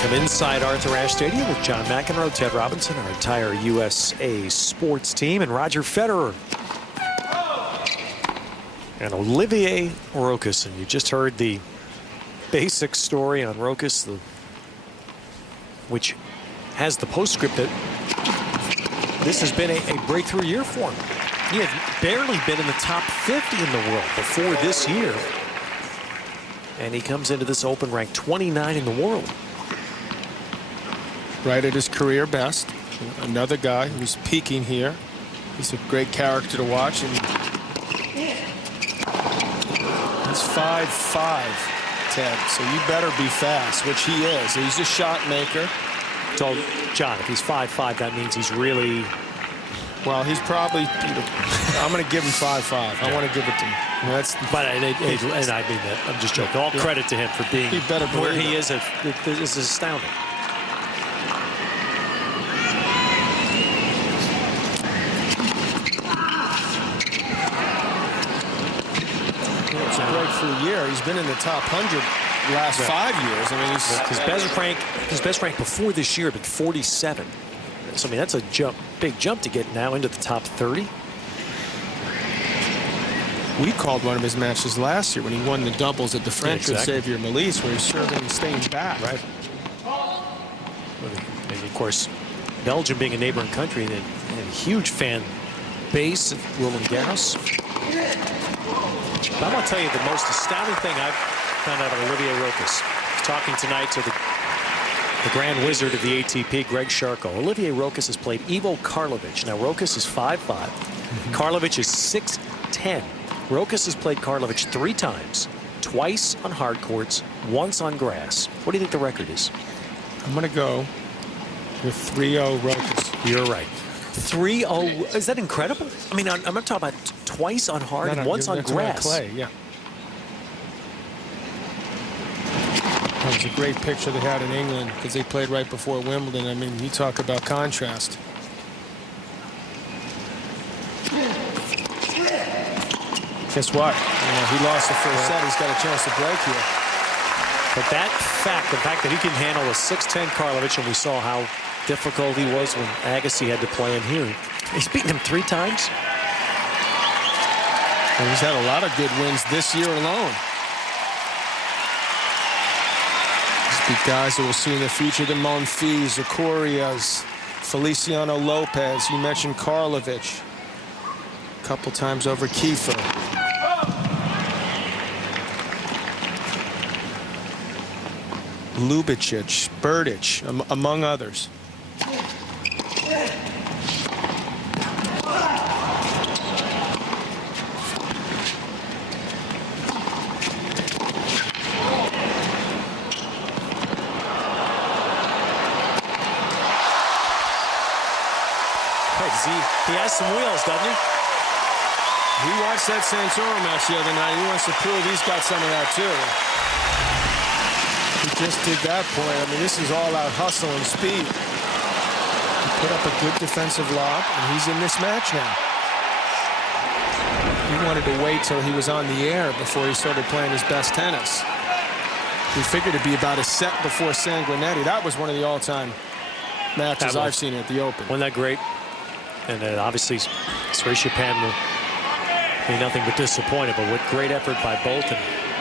From inside Arthur Ashe Stadium with John McEnroe, Ted Robinson, our entire USA sports team, and Roger Federer. And Olivier Rochus. And you just heard the basic story on Rochus, which has the postscript that this has been a breakthrough year for him. He had barely been in the top 50 in the world before this year. And he comes into this Open ranked 29 in the world. Right at his career best. Another guy who's peaking here. He's a great character to watch. And he's 5'5", Ted, so you better be fast, which he is. He's a shot maker. So, John, if he's 5'5", that means he's really... Well, he's probably... I'm going to give him 5'5". Yeah. I want to give it to him. That's but and I mean that. I'm just joking. All credit to him for being where he is. It is astounding. It's a breakthrough year. He's been in the top 100 the last 5 years. I mean, his best rank before this year had been 47. So I mean, that's a big jump to get now into the top 30. We called one of his matches last year when he won the doubles at the French with Xavier Malisse, where he's serving and staying back. Right. And of course, Belgium being a neighboring country, and a huge fan base of Roland Garros. But I'm going to tell you the most astounding thing I've found out of Olivier Rochus. He's talking tonight to the Grand Wizard of the ATP, Greg Sharko. Olivier Rochus has played Ivo Karlovic. Now, Rochus is 5'5". Karlovic is 6'10". Rochus has played Karlovic 3 times, twice on hard courts, once on grass. What do you think the record is? I'm going to go with 3-0 Rochus. You're right. 3-0. Is that incredible? I mean, I'm not talking about twice on hard and once on grass. Clay, yeah. That was a great picture they had in England because they played right before Wimbledon. I mean, you talk about contrast. Guess what? He lost the first set. He's got a chance to break here. But the fact that he can handle a 6'10" Karlovic, and we saw how difficult he was when Agassi had to play him here. He's beaten him 3 times. And he's had a lot of good wins this year alone. He's beat guys that we'll see in the future: the Monfils, Zacorias, Feliciano Lopez. You mentioned Karlovic. A couple times over Kiefer. Lubicic, Berdych, among others. He has some wheels, doesn't he? He watched that Santoro match the other night. He wants to prove he's got some of that too. He just did that point. I mean, this is all out hustle and speed. He put up a good defensive lob, and he's in this match now. He wanted to wait till he was on the air before he started playing his best tennis. He figured it'd be about a set before Sanguinetti. That was one of the all-time matches I've seen at the Open. Wasn't that great? And obviously, Sui Japan will be nothing but disappointed, but what great effort by both. And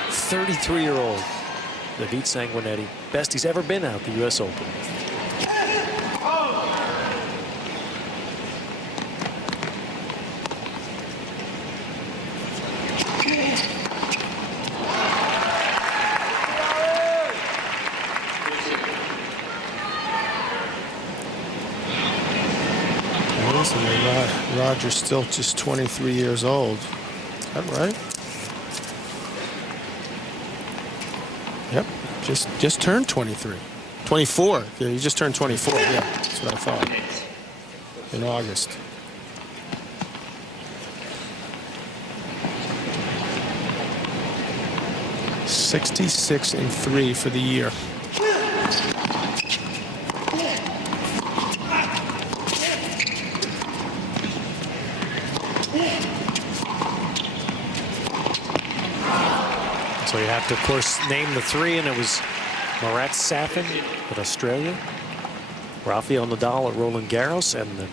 33-year-old David Sanguinetti, best he's ever been out the U.S. Open. Roger's still just 23 years old. Is that right? Yep, just turned 23. 24. Yeah, he just turned 24. Yeah, that's what I thought. In August. (66-3) for the year. So you have to, of course, name the 3, and it was Marat Safin with Australia. Rafael Nadal at Roland Garros, and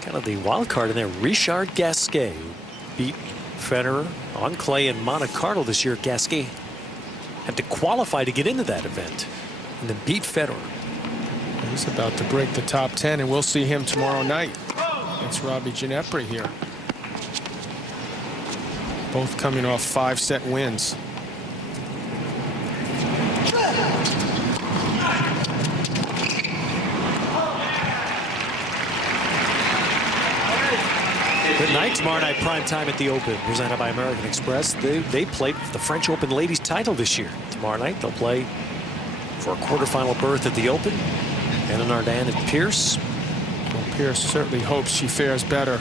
kind of the wild card in there, Richard Gasquet, who beat Federer on clay in Monte Carlo this year. Gasquet had to qualify to get into that event and then beat Federer. He's about to break the top 10, and we'll see him tomorrow night. It's Robbie Ginepri here. Both coming off 5-set wins. Good night. Tomorrow night, prime time at the Open, presented by American Express. They played the French Open ladies title this year. Tomorrow night, they'll play for a quarterfinal berth at the Open. Anna Nardin and Pierce. Well, Pierce certainly hopes she fares better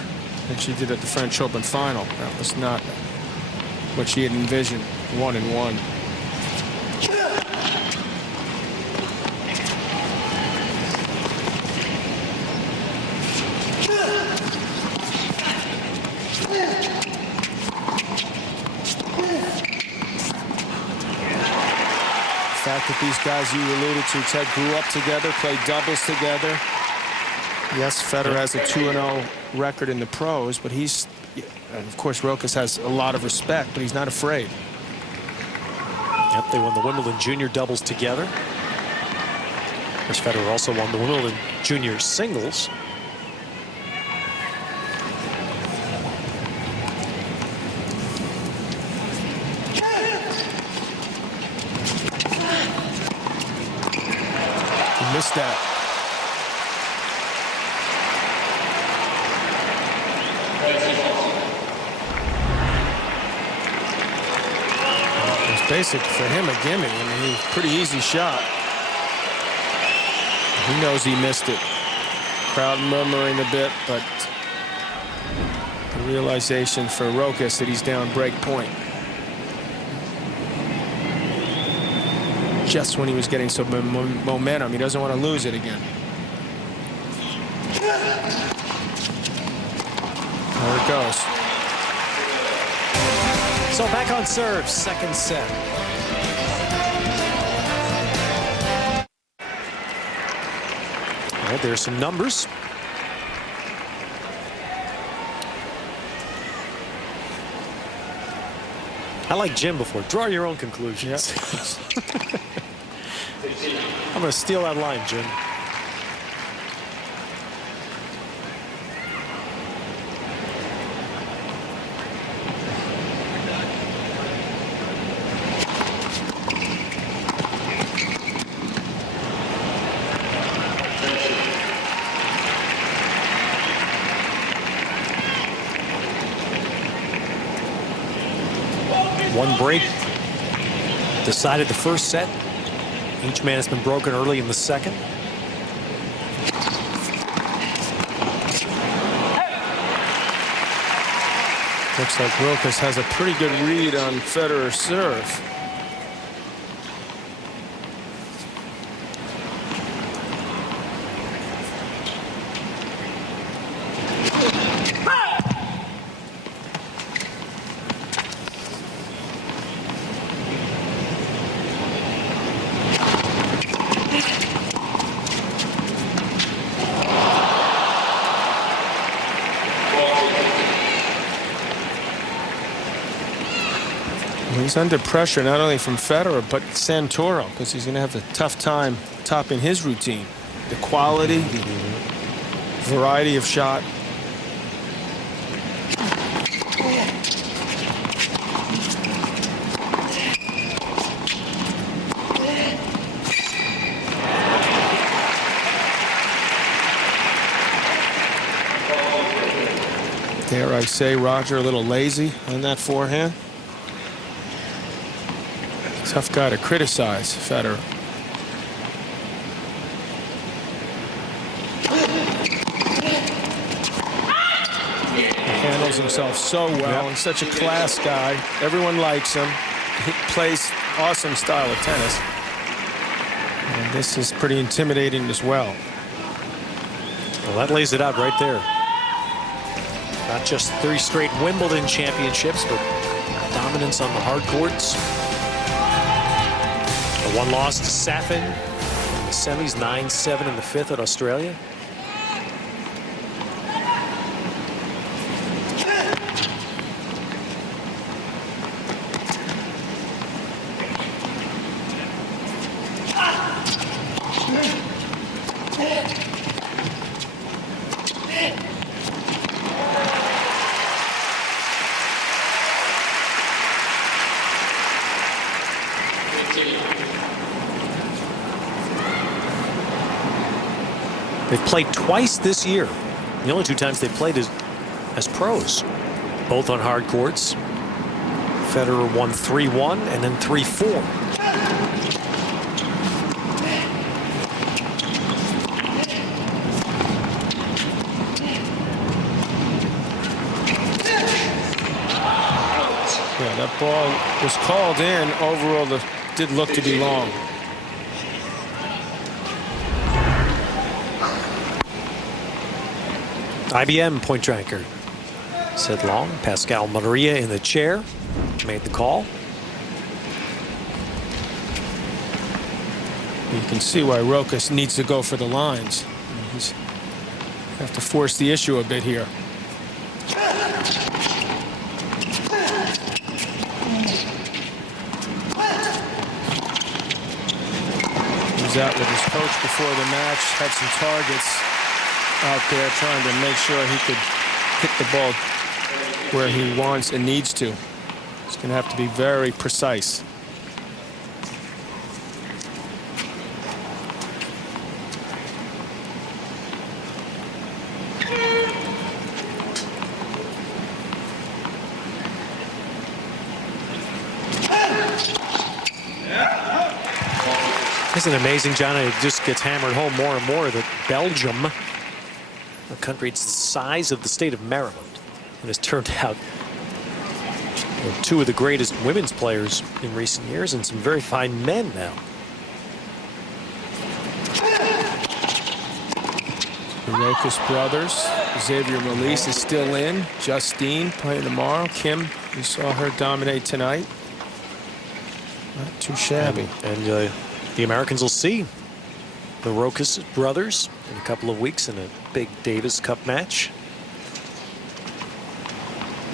than she did at the French Open final. That was not what she had envisioned. 1-1. The fact that these guys you alluded to, Ted, grew up together, played doubles together. Yes, Federer has a 2-0 record in the pros, but he's, and of course, Rochus has a lot of respect, but he's not afraid. Yep, they won the Wimbledon junior doubles together. Of course, Federer also won the Wimbledon junior singles. Missed that. It was basic for him, a gimme. I mean, he was a pretty easy shot. He knows he missed it. Crowd murmuring a bit, but the realization for Rochus that he's down break point. Just when he was getting some momentum, he doesn't want to lose it again. There it goes. So back on serve, second set. All right, there's some numbers. I like Jim before. Draw your own conclusions. Yep. I'm going to steal that line, Jim. One break decided the first set. Each man has been broken early in the second. Looks like Rochus has a pretty good read on Federer's serve. He's under pressure not only from Federer but Santoro, because he's going to have a tough time topping his routine. The quality, the variety of shot. Dare I say, Roger, a little lazy on that forehand. Tough guy to criticize, Federer. He handles himself so well, and such a class guy. Everyone likes him. He plays awesome style of tennis. And this is pretty intimidating as well. Well, that lays it out right there. Not just 3 straight Wimbledon championships, but dominance on the hard courts. A one loss to Safin. The semis 9-7 in the fifth at Australia. They've played twice this year. The only two times they've played is as pros, both on hard courts. Federer won 3-1 and then 3-4. Yeah, that ball was called in. Overall, it did look to be long. IBM point tracker said long. Pascal Maria in the chair made the call. You can see why Rochus needs to go for the lines. He's have to force the issue a bit here. He was out with his coach before the match, had some targets out there trying to make sure he could hit the ball where he wants and needs to. It's going to have to be very precise. Isn't it amazing, John? It just gets hammered home more and more that Belgium, a country it's the size of the state of Maryland, and has turned out two of the greatest women's players in recent years and some very fine men now. The Rochus brothers, Xavier Malisse is still in. Justine playing tomorrow. Kim, you saw her dominate tonight. Not too shabby. And the Americans will see the Rochus brothers in a couple of weeks in a big Davis Cup match.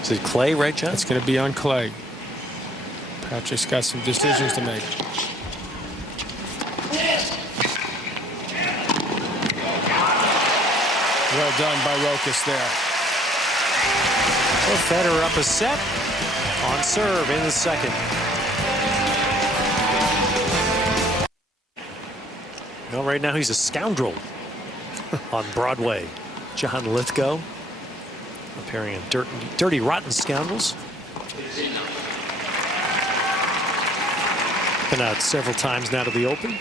Is it clay, right, John? It's going to be on clay. Patrick's got some decisions to make. Well done by Rochus there. So Federer up a set on serve in the second. Well, right now he's a scoundrel on Broadway. John Lithgow appearing in Dirty Rotten Scoundrels. Been out several times now to the Open.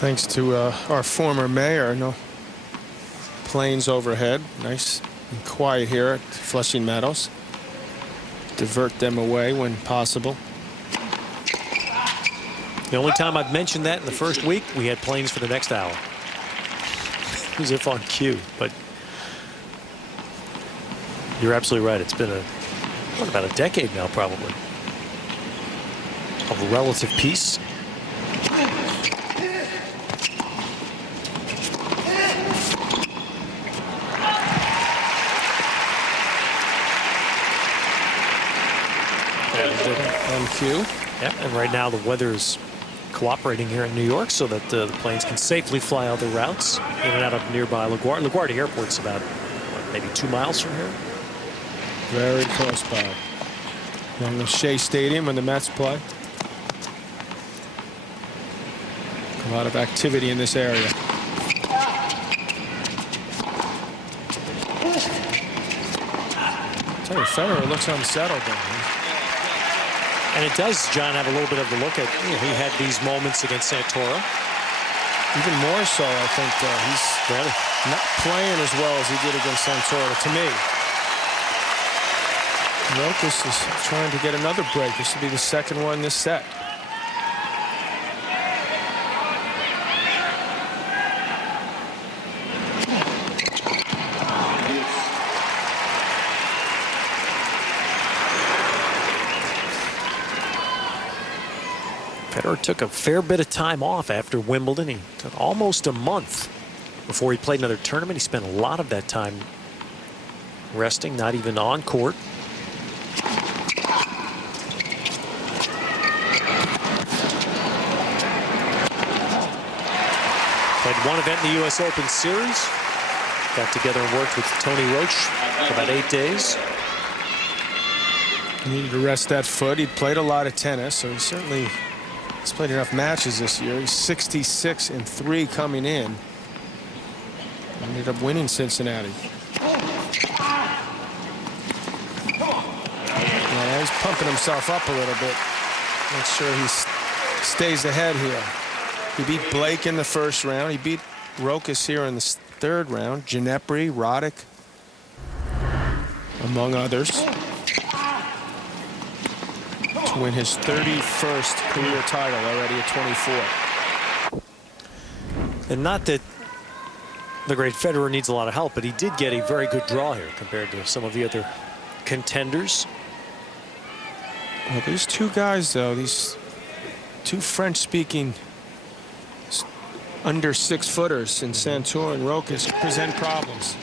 Thanks to our former mayor, no planes overhead. Nice and quiet here at Flushing Meadows. Divert them away when possible. The only time I've mentioned that in the first week, we had planes for the next hour. As if on cue, but you're absolutely right. It's been about a decade now, probably, of relative peace. On cue. Yep, and right now the weather is cooperating here in New York so that the planes can safely fly other routes in and out of nearby LaGuardia. LaGuardia Airport's about, what, maybe 2 miles from here? Very close by. On the Shea Stadium when the Mets play. A lot of activity in this area. I tell you, Federer looks unsettled there. And it does, John, have a little bit of a look at, he had these moments against Santoro. Even more so, I think, he's not playing as well as he did against Santoro, to me. Rochus is trying to get another break. This will be the second one this set. Federer took a fair bit of time off after Wimbledon. He took almost a month before he played another tournament. He spent a lot of that time resting, not even on court. Played one event in the U.S. Open Series. Got together and worked with Tony Roach for about 8 days. He needed to rest that foot. He'd played a lot of tennis, so he certainly has played enough matches this year. He's 66-3 coming in. Ended up winning Cincinnati. Yeah, he's pumping himself up a little bit. Make sure he stays ahead here. He beat Blake in the first round. He beat Rochus here in the third round. Ginepri, Roddick, among others, to win his 31st career title already at 24. And not that the great Federer needs a lot of help, but he did get a very good draw here compared to some of the other contenders. Well, these two guys, though, these two French-speaking under 6-footers in Santour and Rochus, present problems.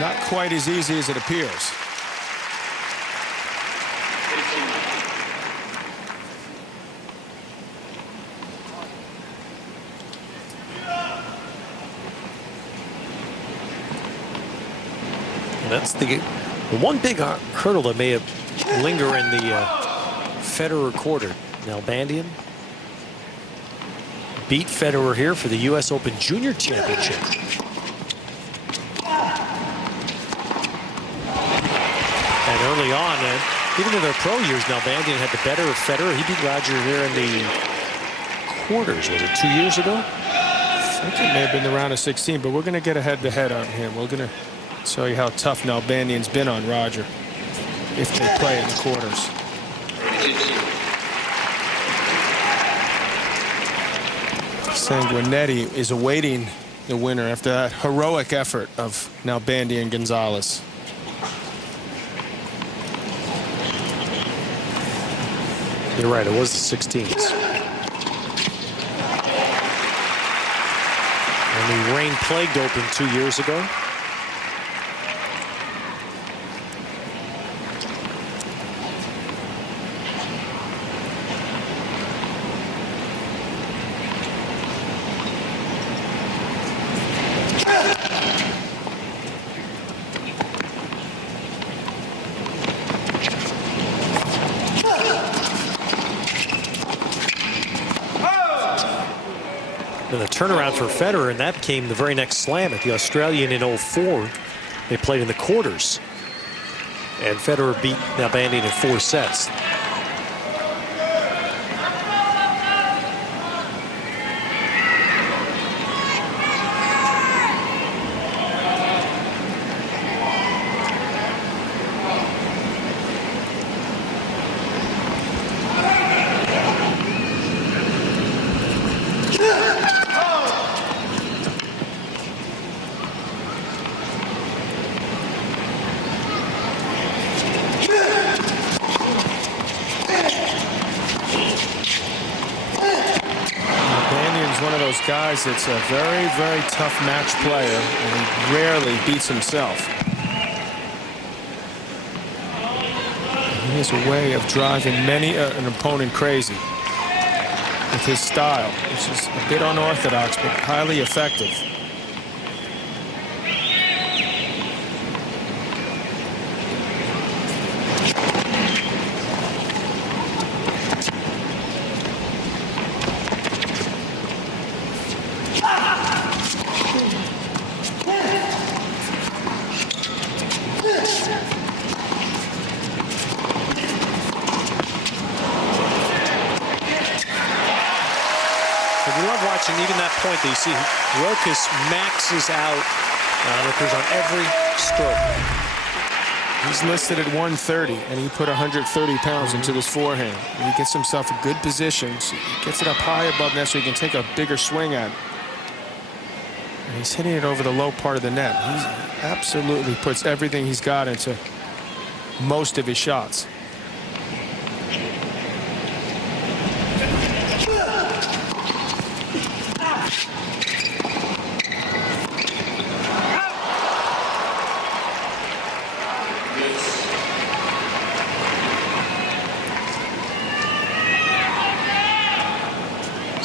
Not quite as easy as it appears. That's the one big hurdle that may linger in the Federer quarter. Nalbandian beat Federer here for the U.S. Open Junior Championship. And early on, even in their pro years, Nalbandian had the better of Federer. He beat Roger here in the quarters. Was it 2 years ago? I think it may have been the round of 16, but we're going to get a head-to-head on him. We're going to show you how tough Nalbandian's been on Roger if they play in the quarters. Sanguinetti is awaiting the winner after that heroic effort of Nalbandian Gonzalez. You're right, it was the 16s. And the rain-plagued Open 2 years ago. The turnaround for Federer, and that came the very next slam at the Australian in 04. They played in the quarters, and Federer beat Nalbandian in 4 sets. Guys, it's a very, very tough match player, and he rarely beats himself. He has a way of driving many an opponent crazy with his style, which is a bit unorthodox but highly effective. Even that point that you see Rochus maxes out on every stroke. He's listed at 130, and he put 130 pounds into this forehand. And he gets himself a good position. So he gets it up high above net so he can take a bigger swing at it. And he's hitting it over the low part of the net. He absolutely puts everything he's got into most of his shots.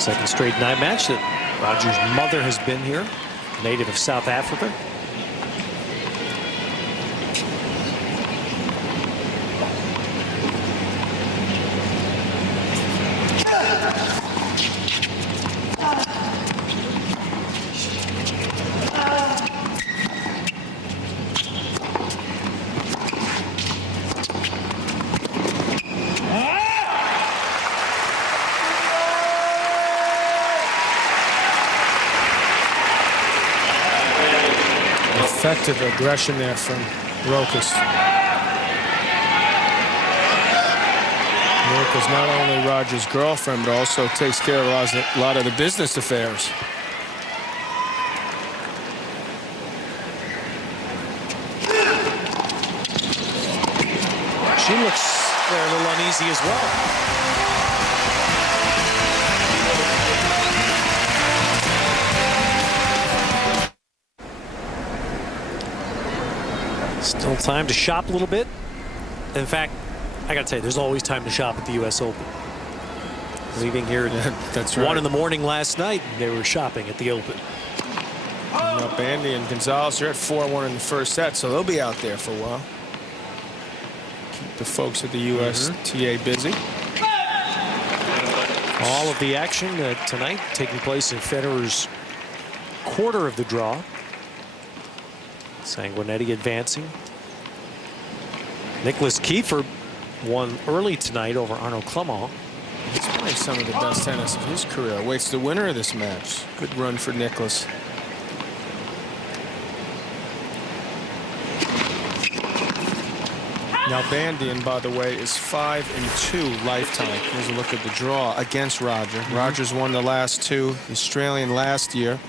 Second straight night match that Roger's mother has been here, native of South Africa. Effective aggression there from Rochus. Mirka's not only Roger's girlfriend, but also takes care of a lot of the business affairs. She looks a little uneasy as well. Still time to shop a little bit. In fact, I got to tell you, there's always time to shop at the U.S. Open. Leaving here at that's right. 1 in the morning last night, they were shopping at the Open. Now Bandy and Gonzalez are at 4-1 in the first set, so they'll be out there for a while. Keep the folks at the USTA busy. All of the action tonight taking place in Federer's quarter of the draw. Sanguinetti advancing. Nicholas Kiefer won early tonight over Arnaud Clément. He's playing some of the best tennis of his career. Awaits the winner of this match. Good run for Nicholas. Now Bandian, by the way, is 5-2 lifetime. Here's a look at the draw against Roger. Roger's won the last two. The Australian last year.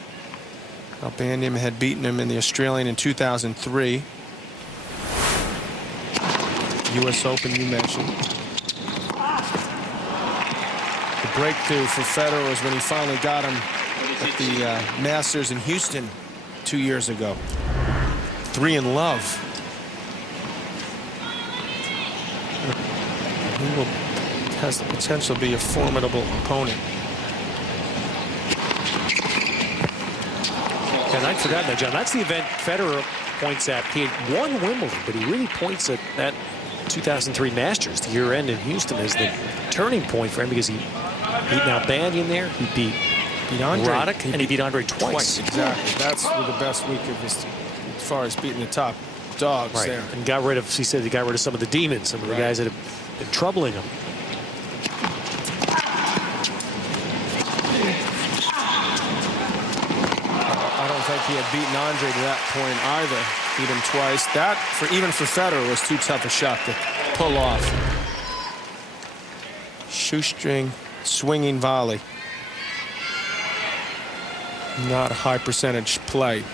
Now Bandian had beaten him in the Australian in 2003. U.S. Open you mentioned. The breakthrough for Federer was when he finally got him at the Masters in Houston 2 years ago. 3 in love. He has the potential to be a formidable opponent. And I'd forgotten that, John. That's the event Federer points at. He had won Wimbledon, but he really points at that 2003 Masters, the year end in Houston, as the turning point for him, because he beat Nalbandian there. He beat Andre. Roddick, and he beat Andre twice. Exactly. That's the best week of his, as far as beating the top dogs there. And got rid of, he said he got rid of some of the demons, some of the guys that have been troubling him. I don't think he had beaten Andre to that point either. Beat him twice. That, even for Federer, was too tough a shot to pull off. Shoestring, swinging volley. Not a high percentage play.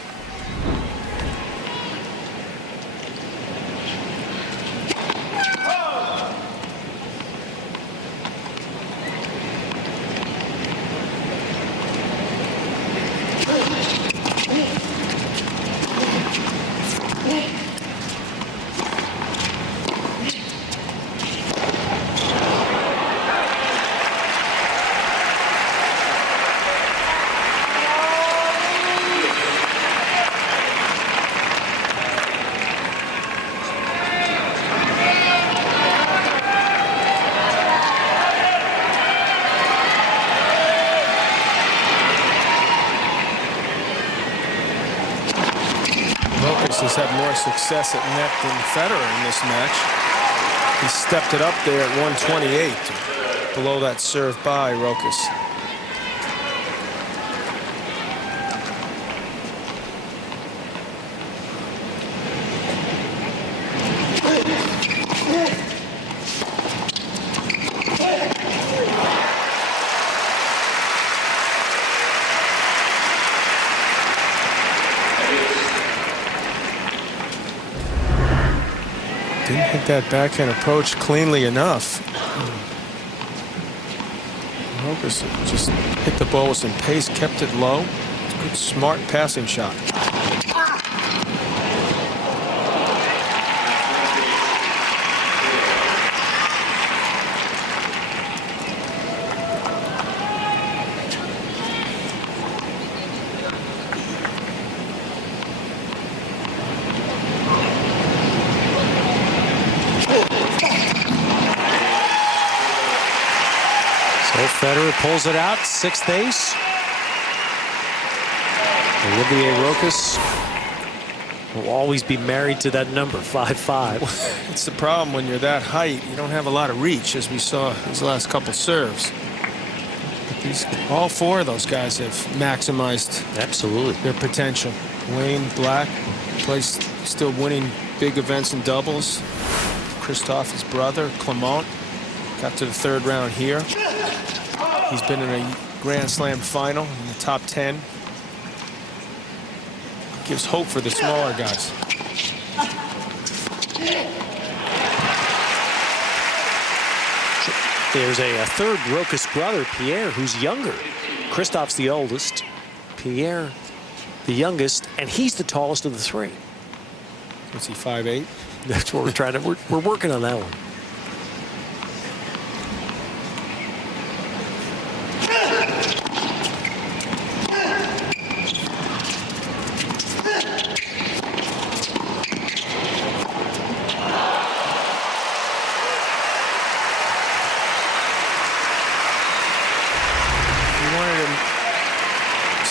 Has had more success at net than Federer in this match. He stepped it up there at 128, below that serve by Rochus. Didn't hit that backhand approach cleanly enough. Rochus just hit the ball with some pace, kept it low. Good, smart passing shot. Federer pulls it out, 6th ace. Olivier Rochus will always be married to that number, 5'5". It's the problem when you're that height. You don't have a lot of reach, as we saw his last couple serves. But all 4 of those guys have maximized Absolutely their potential. Wayne Black plays, still winning big events in doubles. Christophe, his brother, Clement, got to the 3rd round here. He's been in a Grand Slam final in the top 10. Gives hope for the smaller guys. There's a 3rd Rochus brother, Pierre, who's younger. Christophe's the oldest, Pierre the youngest, and he's the tallest of the 3. What's he, 5'8"? That's what we're trying to. We're working on that one.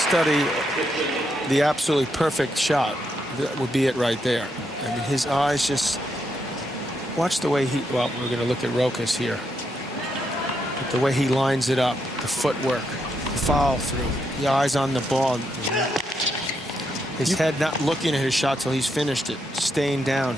Study the absolutely perfect shot, that would be it right there. I mean, his eyes just, watch the way he, well, we're going to look at Rochus here, but the way he lines it up, the footwork, the follow through, the eyes on the ball, his head not looking at his shot till he's finished it, staying down.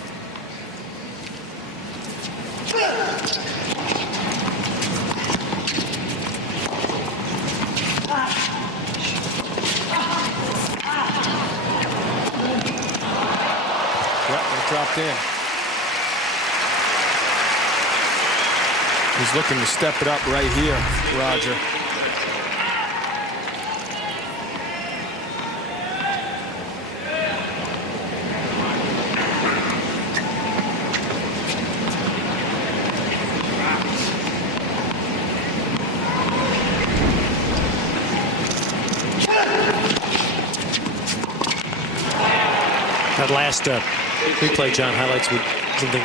Dropped in. He's looking to step it up right here, Roger. That last replay, John, highlights with something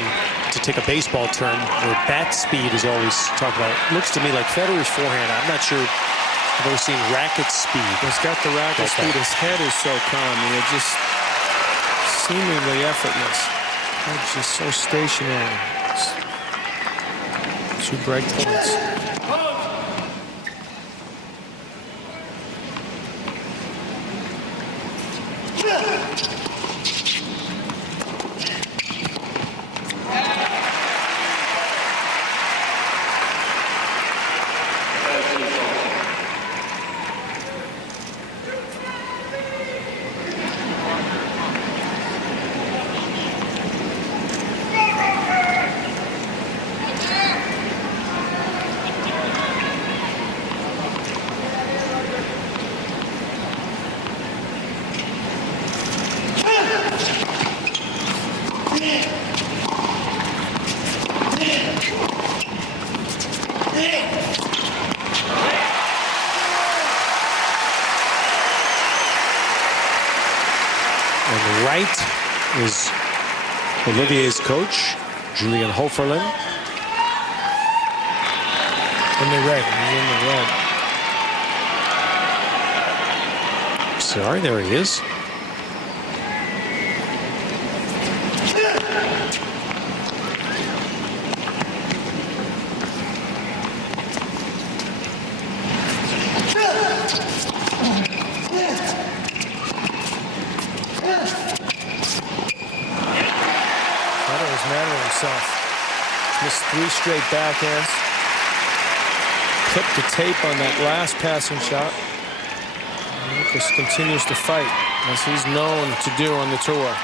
to take a baseball term where bat speed is always talked about. It looks to me like Federer's forehand. I'm not sure I've ever seen racket speed. He's got the racket speed. His head is so calm. I mean, it's just seemingly effortless. It's just so stationary. It's 2 break points. On the right is Olivier's coach, Julian Hoferlin. In the red. He's in the red. Sorry, there he is. Missed 3 straight backhands. Clipped the tape on that last passing shot. Lucas continues to fight, as he's known to do on the tour.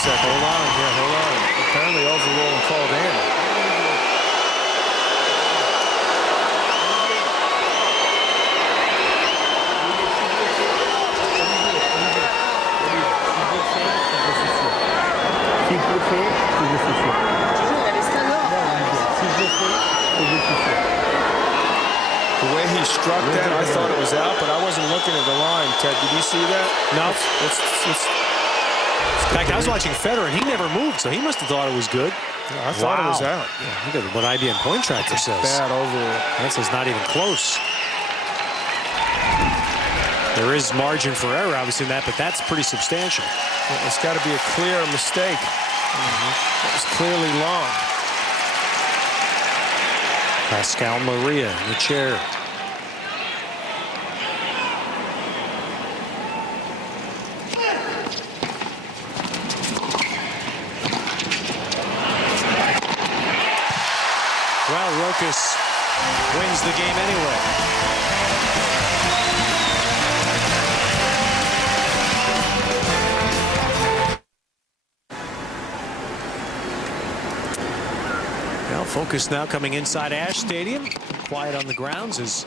Hold on, yeah, hold on. Apparently overrule and called in. The way he struck that, I thought it was out, but I wasn't looking at the line. Ted, did you see that? No. Let's In fact, I was watching Federer, and he never moved, so he must have thought it was good. Yeah, I thought it was out. Yeah, look at what IBM Point Tracker says. Bad overall. That says not even close. There is margin for error, obviously, in that, but that's pretty substantial. Yeah, it's got to be a clear mistake. It was clearly long. Pascal Maria in the chair. Well, Rochus wins the game anyway. Well, focus now coming inside Ash Stadium. Quiet on the grounds as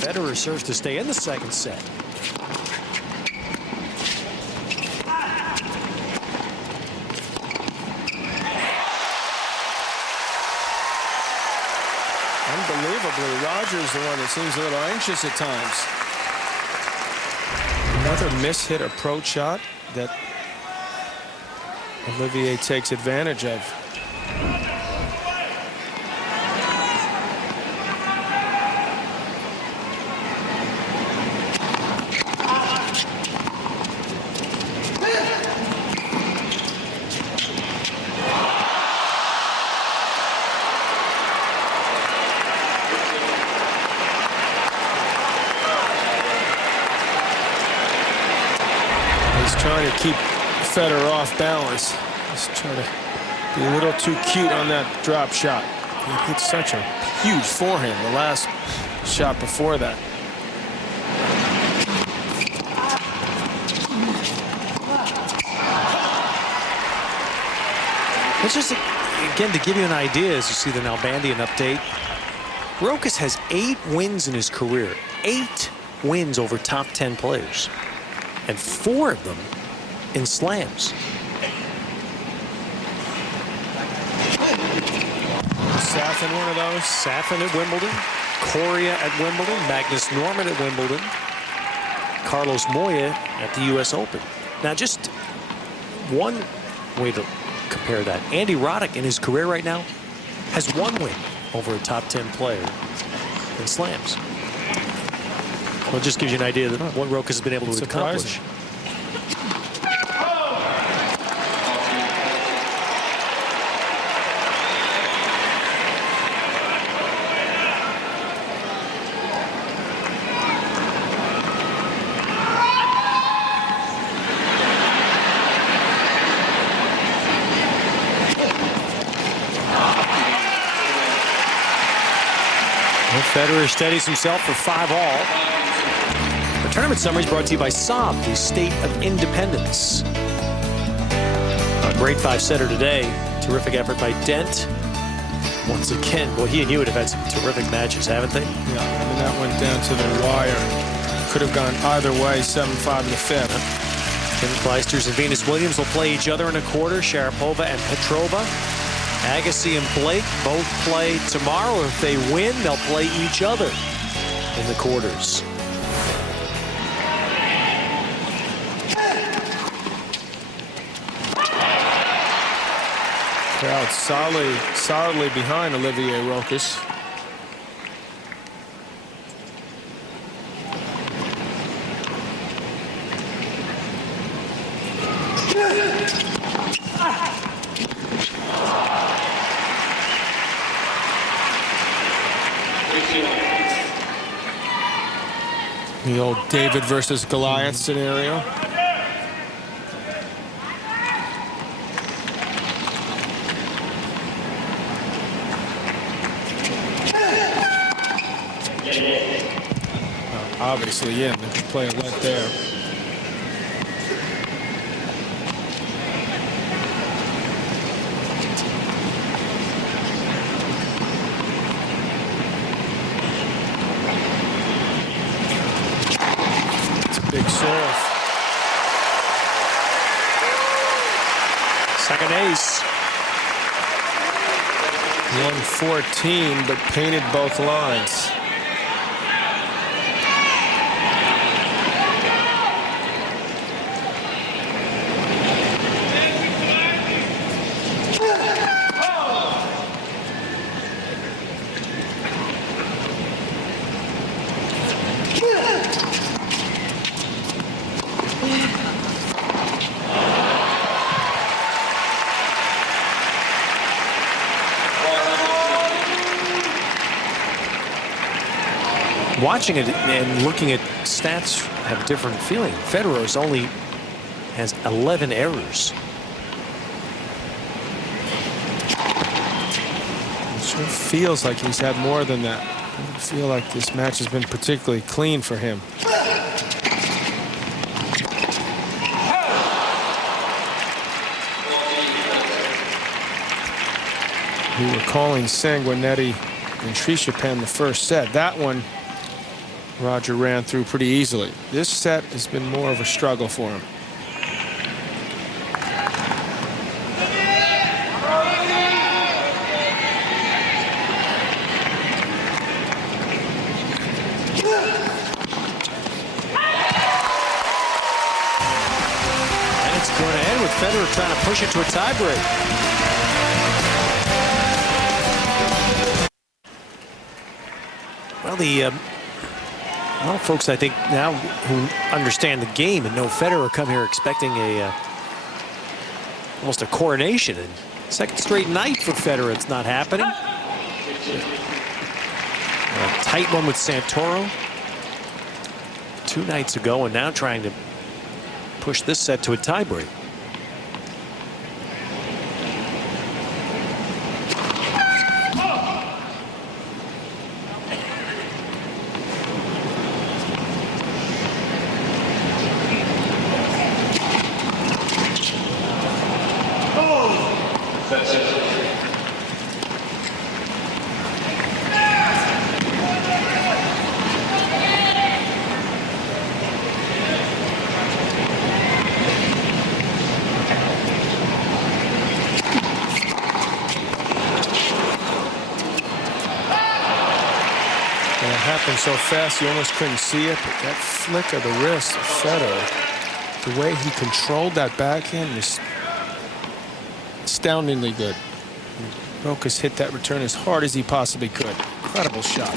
Federer serves to stay in the second set. Unbelievably, Roger's the one that seems a little anxious at times. Another mishit approach shot that Olivier takes advantage of. Trying to keep Federer off balance. Just trying to be a little too cute on that drop shot. He hit such a huge forehand the last shot before that. It's just, again, to give you an idea, as you see the Nalbandian update, Rochus has 8 wins in his career. 8 wins over top 10 players. And 4 of them in slams. Safin, one of those. Safin at Wimbledon, Coria at Wimbledon, Magnus Norman at Wimbledon, Carlos Moya at the U.S. Open. Now, just one way to compare that. Andy Roddick in his career right now has 1 win over a top 10 player in slams. Well, it just gives you an idea of what Rochus has been able to accomplish. Well, Federer steadies himself for 5-all. The tournament summary is brought to you by Saab, the state of independence. A great 5-setter today. Terrific effort by Dent. Once again, well, he and you would have had some terrific matches, haven't they? Yeah, I mean, that went down to the wire. Could have gone either way, 7-5 in the 5th. Kim Clijsters and Venus Williams will play each other in a quarter. Sharapova and Petrova. Agassi and Blake both play tomorrow. If they win, they'll play each other in the quarters. Crowd solidly behind Olivier Rochus. The old David versus Goliath scenario. Obviously, yeah, they can play a let there. It's a big serve. Second ace. 114, but painted both lines. Watching it and looking at stats have a different feeling. Federer's only has 11 errors. It sure feels like he's had more than that. I feel like this match has been particularly clean for him. We were calling Sanguinetti and Trishapen the first set. That one Roger ran through pretty easily. This set has been more of a struggle for him. And it's going ahead with Federer trying to push it to a tiebreak. Well, well, folks, I think now who understand the game and know Federer come here expecting almost a coronation. And second straight night for Federer, it's not happening. A tight one with Santoro 2 nights ago, and now trying to push this set to a tiebreak. So fast you almost couldn't see it, but that flick of the wrist of Federer, the way he controlled that backhand was astoundingly good. Rochus hit that return as hard as he possibly could. Incredible shot.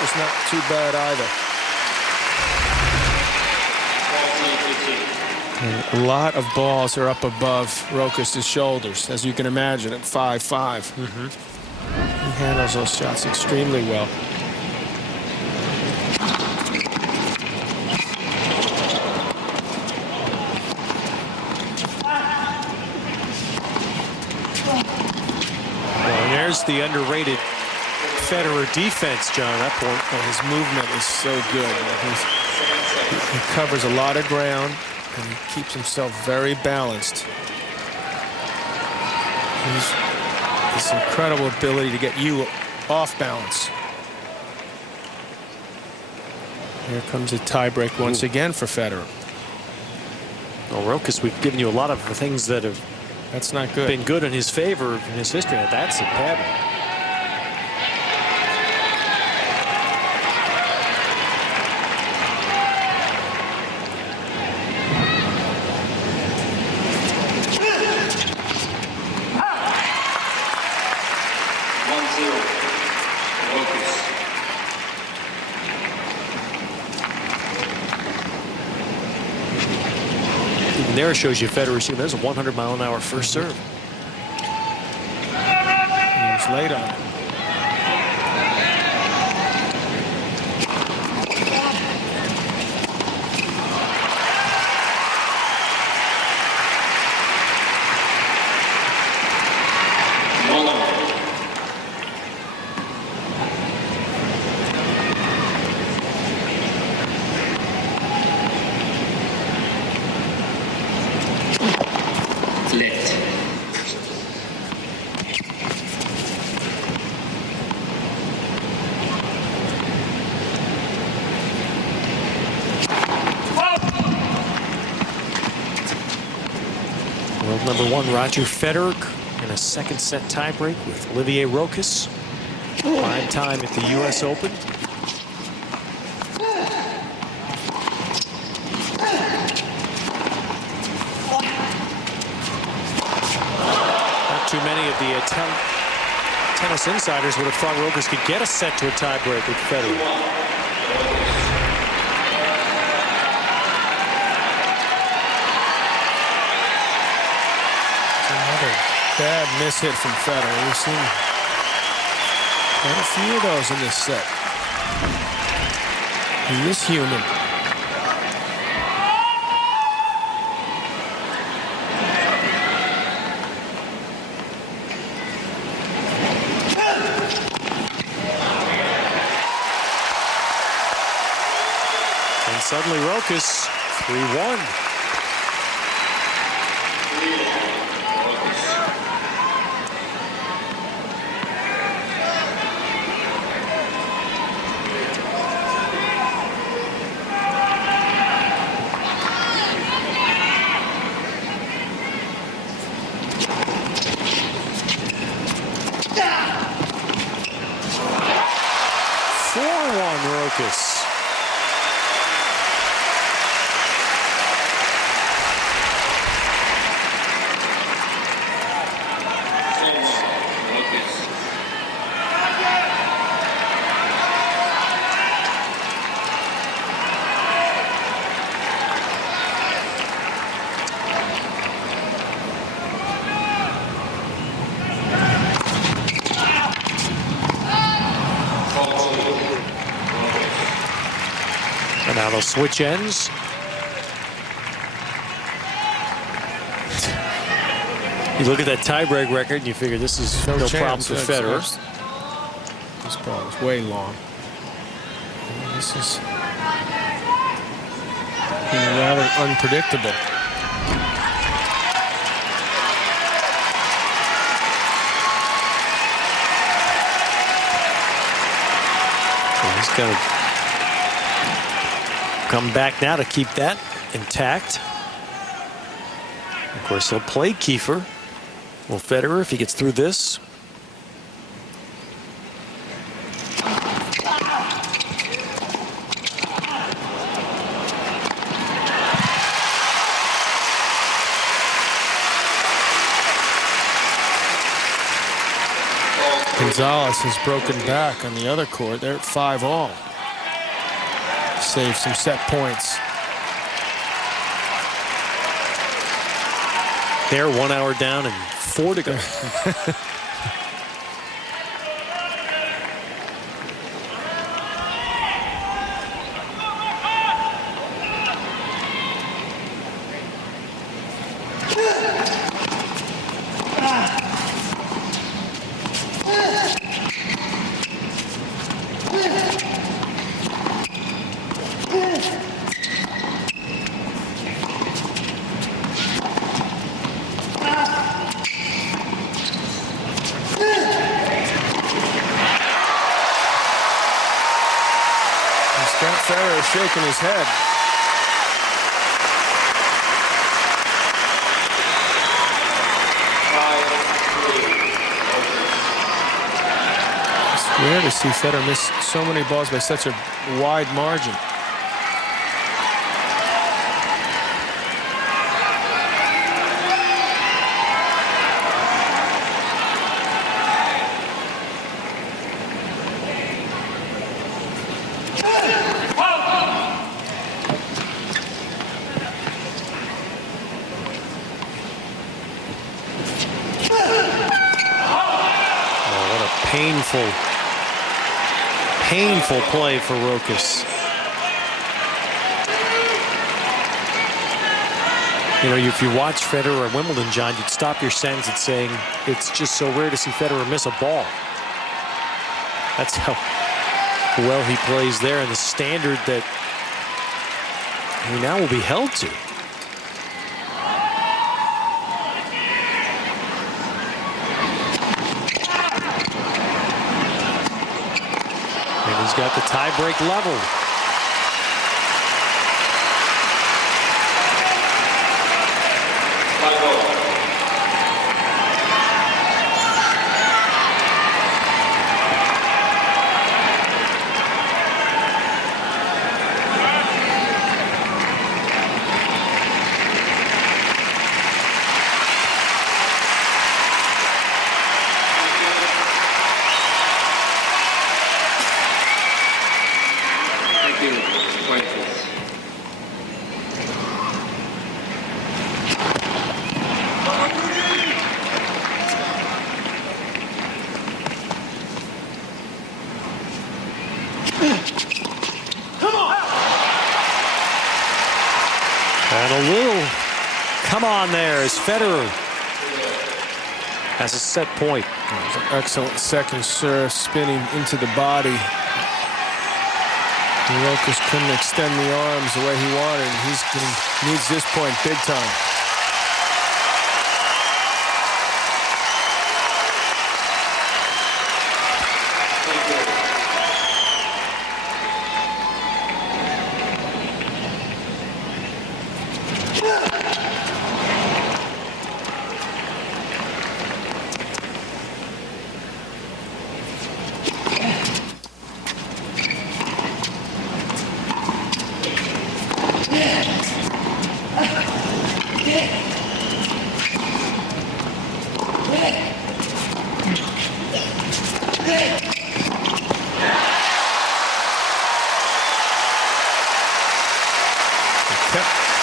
It's not too bad either. And a lot of balls are up above Rochus' shoulders, as you can imagine, at 5'5". He handles those shots extremely well. Well, and there's the underrated Federer defense, John, at that point. And his movement is so good. He covers a lot of ground, and he keeps himself very balanced. His incredible ability to get you off balance. Here comes a tiebreak once again for Federer. Well, Rochus, we've given you a lot of the things that have That's not good. been good in his favor in his history. That's a pattern. There shows you Federer's team. There's a 100-mile-an-hour first serve. He was late on it. #1 Roger Federer in a second set tiebreak with Olivier Rochus. Prime time at the U.S. Open. Not too many of the tennis insiders would have thought Rochus could get a set to a tiebreak with Federer. Bad mishit from Federer. We've seen quite a few of those in this set. He is human. And suddenly Rochus 3-1. Rochus. And now they'll switch ends. You look at that tiebreak record and you figure this is no problem for Federer. This ball is way long. This is rather unpredictable. So he's going to come back now to keep that intact. Of course, he'll play Kiefer. Well, Federer, if he gets through this. Gonzalez has broken back on the other court. They're at 5-all. Save some set points. They're 1 hour down and 4 to go. Federer shaking his head. It's rare to see Federer miss so many balls by such a wide margin. Painful play for Rochus. You know, if you watch Federer at Wimbledon, John, you'd stop your sentence at saying it's just so rare to see Federer miss a ball. That's how well he plays there, and the standard that he now will be held to. He's got the tiebreak leveled. 19-20. And a little come on there as Federer has a set point. That was an excellent second serve, spinning into the body. Rochus couldn't extend the arms the way he wanted. He needs this point big time.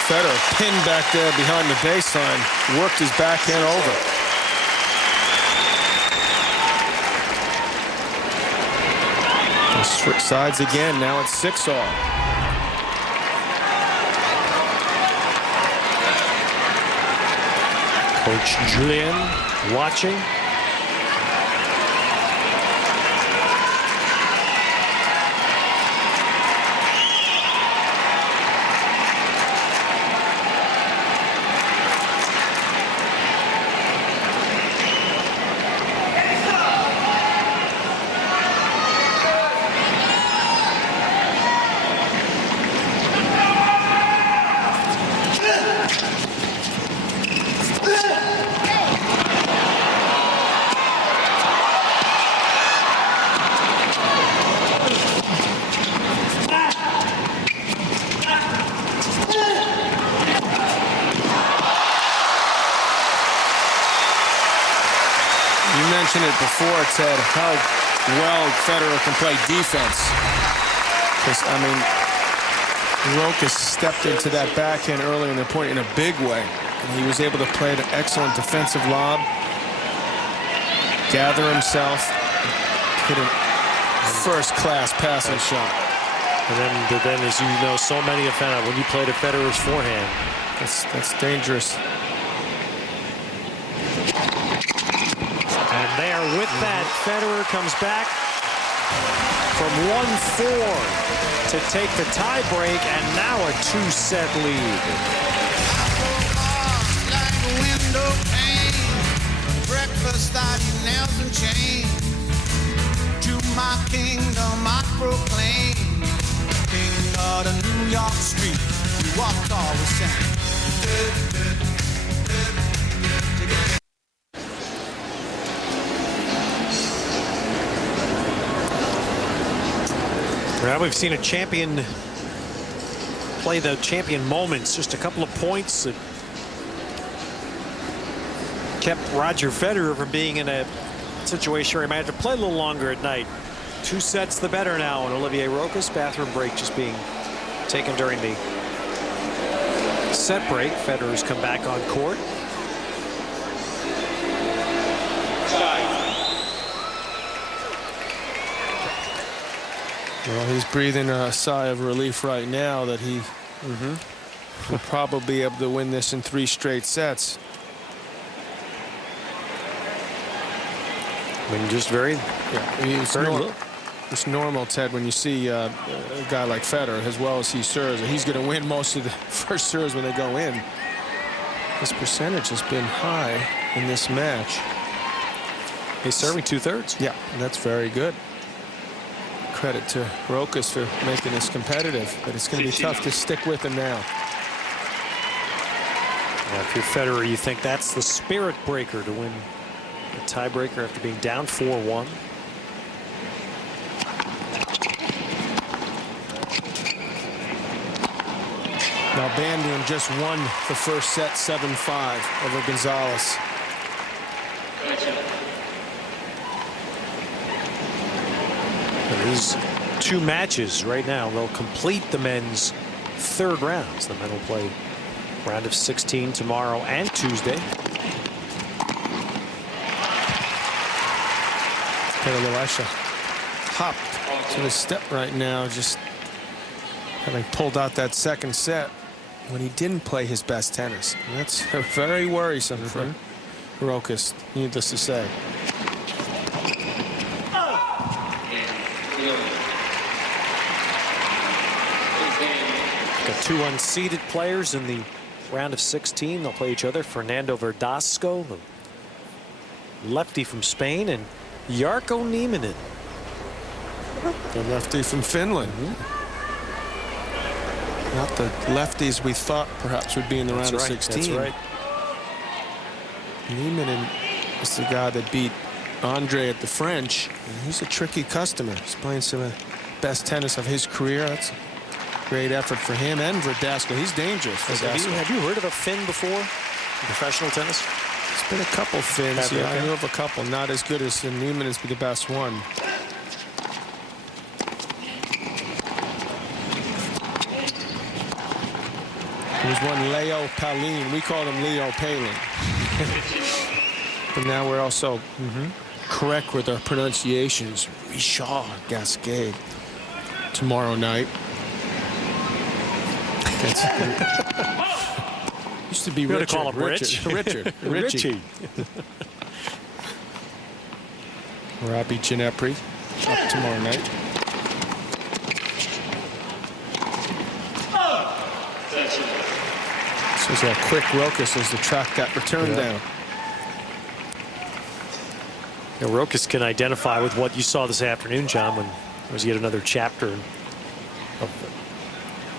Federer pinned back there behind the baseline, worked his backhand over. Switch sides again, now it's 6-all. Coach Julien watching. It before, Ted, how well Federer can play defense. Because, I mean, Rochus stepped into that backhand early in the point in a big way. And he was able to play an excellent defensive lob, gather himself, hit a first-class passing shot. And then, as you know, so many have found out when you play to Federer's forehand. That's dangerous. And there with that, Federer comes back from 1-4 to take the tie break, and now a 2-set lead. Like a window pane, breakfast I eat nails and chains. To my kingdom I proclaim, king of the New York street, we walked all the same. Now we've seen a champion play the champion moments. Just a couple of points that kept Roger Federer from being in a situation where he might have to play a little longer at night. 2 sets the better now, and Olivier Rochus. Bathroom break just being taken during the set break. Federer's come back on court. Well, he's breathing a sigh of relief right now that he will probably be able to win this in 3 straight sets. I mean, just very it's normal, Ted, when you see a guy like Federer, as well as he serves, and he's going to win most of the first serves when they go in. His percentage has been high in this match. He's serving 2/3. Yeah, and that's very good. Credit to Rochus for making this competitive, but it's going to be tough to stick with him now. Yeah, if you're Federer, you think that's the spirit breaker to win a tiebreaker after being down 4-1. Now Bandon just won the first set 7-5 over Gonzalez. It is 2 matches right now. They'll complete the men's 3rd rounds. The men will play round of 16 tomorrow and Tuesday. Perez hopped to the step right now, just having pulled out that 2nd set when he didn't play his best tennis. And that's very worrisome for Rochus, needless to say. Got 2 unseeded players in the round of 16. They'll play each other. Fernando Verdasco, the lefty from Spain, and Jarkko Nieminen, the lefty from Finland. Not the lefties we thought perhaps would be in the round of 16. That's right. Nieminen is the guy that beat Andre at the French. And he's a tricky customer. He's playing some of the best tennis of his career. That's a great effort for him and Verdasco. He's dangerous. Have you heard of a Finn before in professional tennis? It's been a couple Finns. Yeah, I know of a couple. Not as good as Neiman is the best one. There's one Leo Palin. We called him Leo Palin. But now we're also correct with our pronunciations. Richard Gasquet tomorrow night. Used to be Richard. Call him Richard. Richie. Robbie Ginepri up tomorrow night. This is how quick Rochus as the track got returned down. Yeah, Rochus can identify with what you saw this afternoon, John, when there was yet another chapter of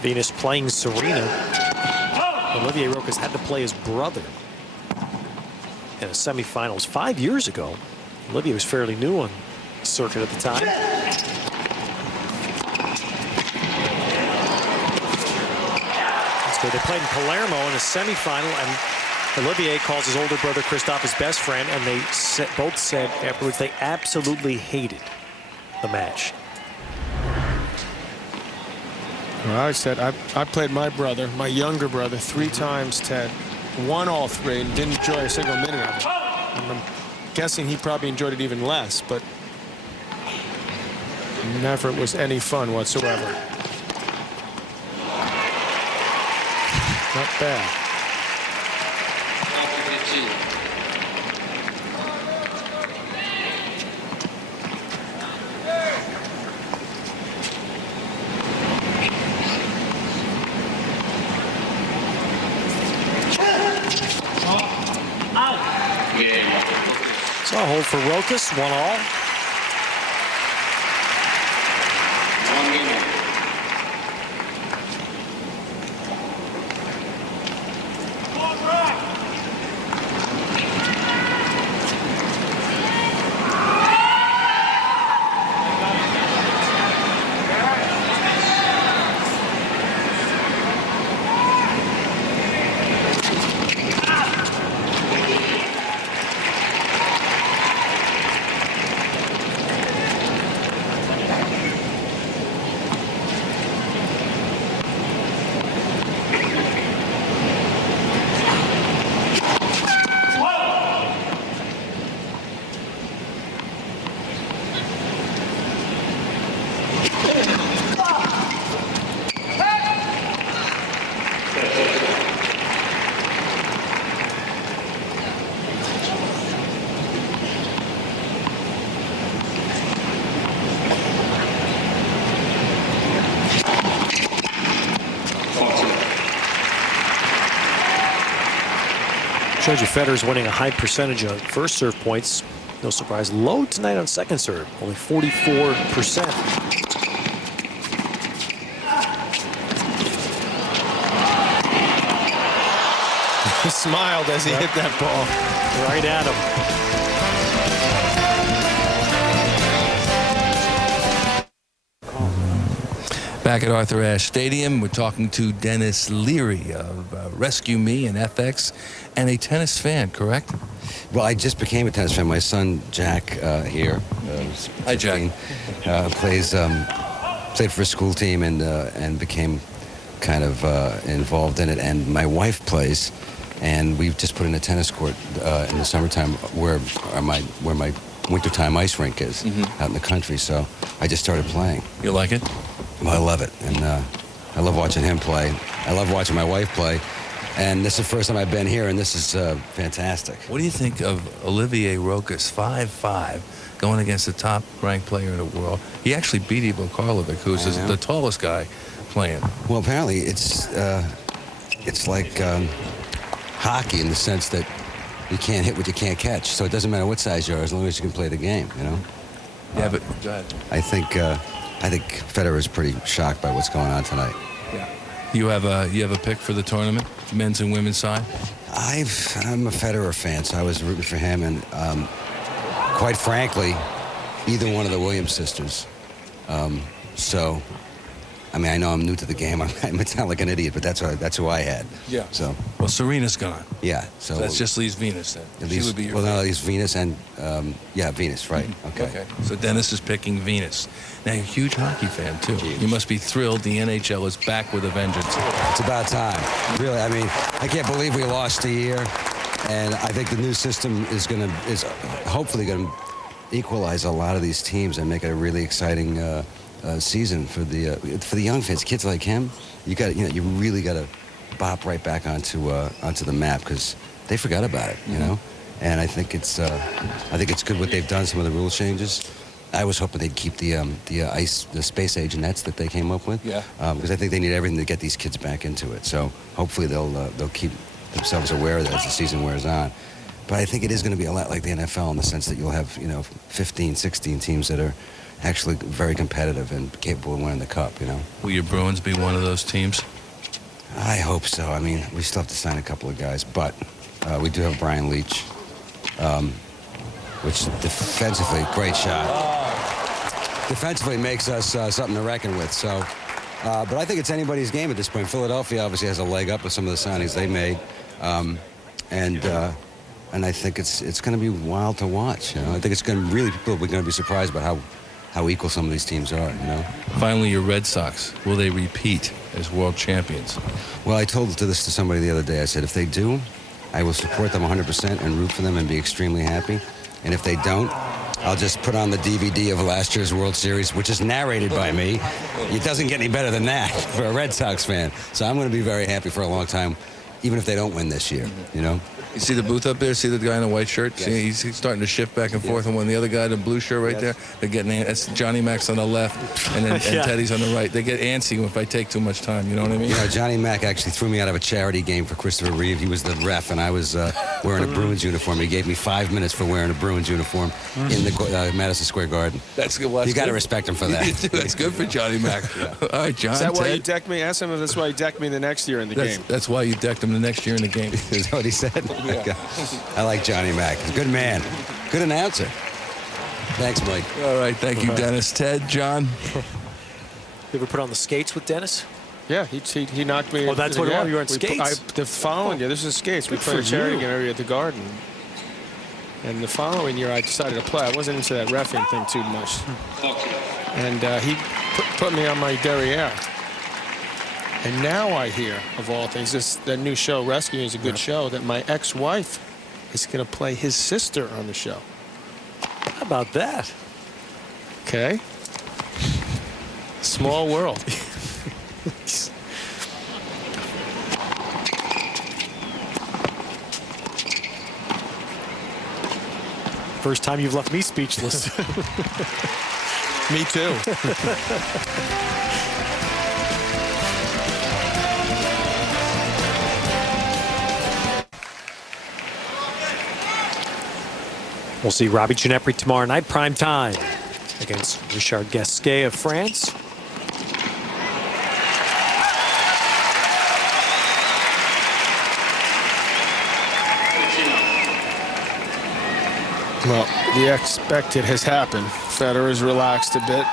Venus playing Serena. Olivier Rochus had to play his brother in a semifinals 5 years ago. Olivier was fairly new on the circuit at the time. So they played in Palermo in a semifinal, and Olivier calls his older brother Christophe his best friend, and they both said afterwards they absolutely hated the match. Well, I said I played my brother, my younger brother, 3 times, Ted. Won all 3 and didn't enjoy a single minute of it. And I'm guessing he probably enjoyed it even less, but never was any fun whatsoever. Not bad. So a hold for Rochus, 1-all. Shows you Federer's winning a high percentage on first serve points. No surprise, low tonight on second serve, only 44%. He smiled as he hit that ball. Right at him. Back at Arthur Ashe Stadium, we're talking to Dennis Leary of Rescue Me and FX, and a tennis fan, correct? Well, I just became a tennis fan. My son, Jack, here, Hi, Jack. plays played for a school team and became kind of involved in it. And my wife plays, and we've just put in a tennis court in the summertime where my wintertime ice rink is out in the country. So I just started playing. You like it? Well, I love it, and I love watching him play. I love watching my wife play. And this is the first time I've been here, and this is fantastic. What do you think of Olivier Rochus, 5'5", going against the top-ranked player in the world? He actually beat Ivo Karlovic, who's the tallest guy playing. Well, apparently it's like hockey in the sense that you can't hit what you can't catch. So it doesn't matter what size you are as long as you can play the game, you know? Yeah, but go ahead. I think Federer is pretty shocked by what's going on tonight. Yeah. You have a pick for the tournament, men's and women's side? I'm a Federer fan, so I was rooting for him, and quite frankly, either one of the Williams sisters. So, I mean, I know I'm new to the game. I sound like an idiot, but that's who I had. Yeah. So. Well, Serena's gone. Yeah. So that just leaves Venus then. She would be your no, at least Venus and Venus, right? Okay. So Dennis is picking Venus. Now you're a huge hockey fan too. You must be thrilled the NHL is back with a vengeance. It's about time. Really, I mean, I can't believe we lost a year, and I think the new system is hopefully going to equalize a lot of these teams and make it a really exciting season for the young fans, kids like him. You really got to bop right back onto the map because they forgot about it, you know. And I think it's good what they've done. Some of the rule changes. I was hoping they'd keep the space age nets that they came up with. Yeah. Because I think they need everything to get these kids back into it. So hopefully they'll keep themselves aware of that as the season wears on. But I think it is going to be a lot like the NFL in the sense that you'll have 15, 16 teams that are actually very competitive and capable of winning the cup, you know. Will your Bruins be one of those teams? I hope so. I mean, we still have to sign a couple of guys, but we do have Brian Leach, which defensively, great shot. Defensively makes us something to reckon with. So, but I think it's anybody's game at this point. Philadelphia obviously has a leg up with some of the signings they made, and I think it's going to be wild to watch. You know, I think it's going to really people are going to be surprised about how equal some of these teams are. You know. Finally, your Red Sox, will they repeat as world champions? Well, I told this to somebody the other day. I said if they do, I will support them 100% and root for them and be extremely happy. And if they don't, I'll just put on the DVD of last year's World Series, which is narrated by me. It doesn't get any better than that for a Red Sox fan. So I'm going to be very happy for a long time, even if they don't win this year, you know? You see the booth up there? See the guy in the white shirt? Yes. See, he's starting to shift back and forth. And when the other guy in the blue shirt right there, they're getting that's Johnny Mac's on the left, and Teddy's on the right. They get antsy if I take too much time. You know what I mean? You know, Johnny Mac actually threw me out of a charity game for Christopher Reeve. He was the ref, and I was wearing a Bruins uniform. He gave me 5 minutes for wearing a Bruins uniform in the Madison Square Garden. That's good. Well, you got to respect him for that. That's good for Johnny Mac. All right, John. Is that why Ted? you decked me? Ask him if that's why you decked me the next year in the game. That's why you decked him the next year in the game. Is that what he said? Yeah. I like Johnny Mac. He's a good man. Good announcer. Thanks, Mike. All right, thank you, Dennis. Ted, John. You ever put on the skates with Dennis? Yeah, he knocked me. Oh, that's what it was? You were on skates? The following year, this is skates. We Good played a for charity you. game every year at the Garden. And the following year, I decided to play. I wasn't into that reffing thing too much. And he put me on my derriere. And now I hear, of all things, that new show, Rescue, is a good show, that my ex-wife is going to play his sister on the show. How about that? Okay. Small world. First time you've left me speechless. Me too. We'll see Robbie Ginepri tomorrow night, prime time, against Richard Gasquet of France. Well, the expected has happened. Federer's relaxed a bit.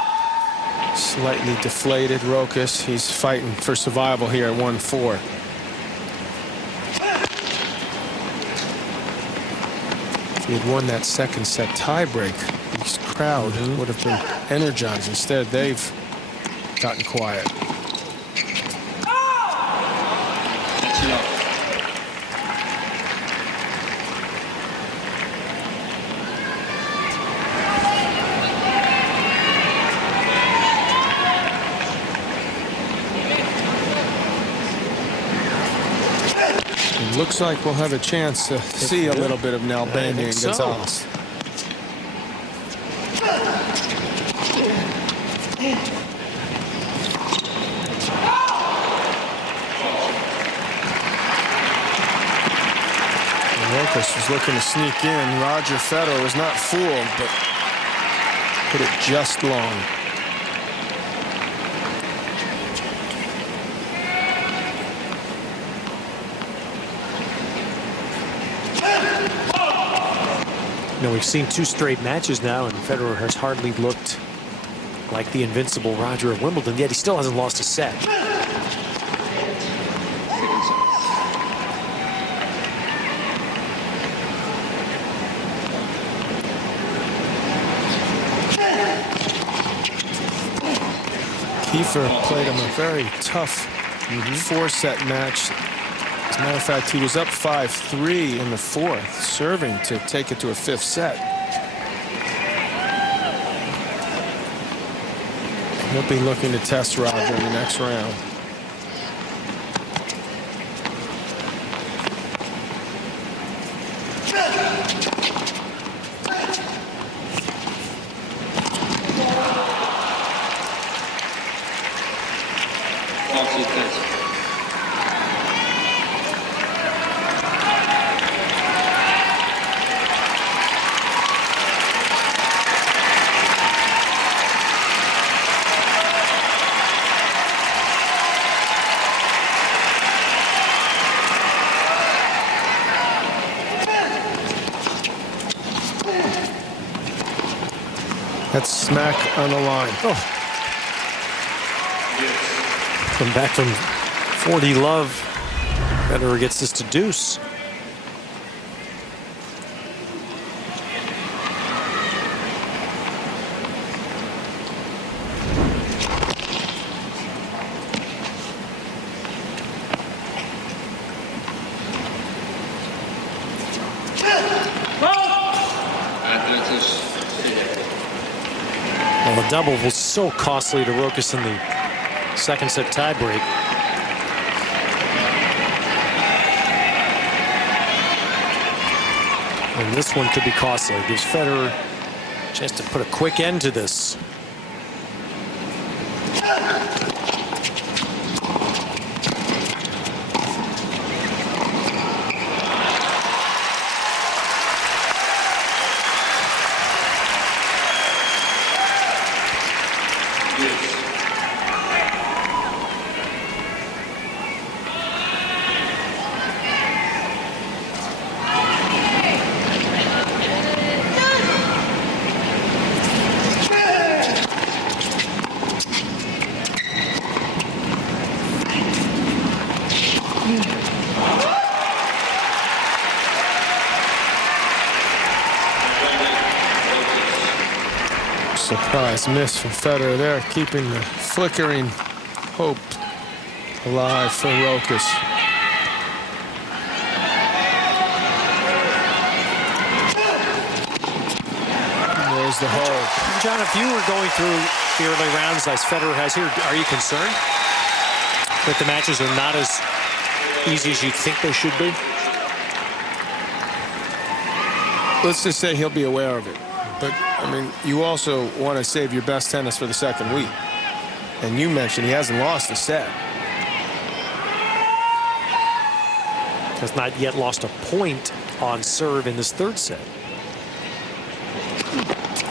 Slightly deflated. Rochus, he's fighting for survival here at 1-4. If he had won that second set tiebreak, this crowd would have been energized. Instead, they've gotten quiet. It looks like we'll have a chance to see a little bit of Nalbandian and Gonzalez. Rochus was looking to sneak in. Roger Federer was not fooled, but hit it just long. You know, we've seen 2 straight matches now, and Federer has hardly looked like the invincible Roger of Wimbledon, yet he still hasn't lost a set. Kiefer played him a very tough 4-set match. As a matter of fact, he was up 5-3 in the 4th, serving to take it to a 5th set. He'll be looking to test Roger in the next round. That's smack on the line. Oh. Come back from 40 love. Federer gets this to deuce. Well, the double was so costly to Rochus in the 2nd set tiebreak. And this one could be costly. It gives Federer a chance to put a quick end to this. Surprise miss from Federer there, keeping the flickering hope alive for Rochus. And there's the hold. John, if you were going through the early rounds as Federer has here, are you concerned that the matches are not as easy as you think they should be? Let's just say he'll be aware of it. But, I mean, you also want to save your best tennis for the 2nd week. And you mentioned he hasn't lost a set. Has not yet lost a point on serve in this 3rd set.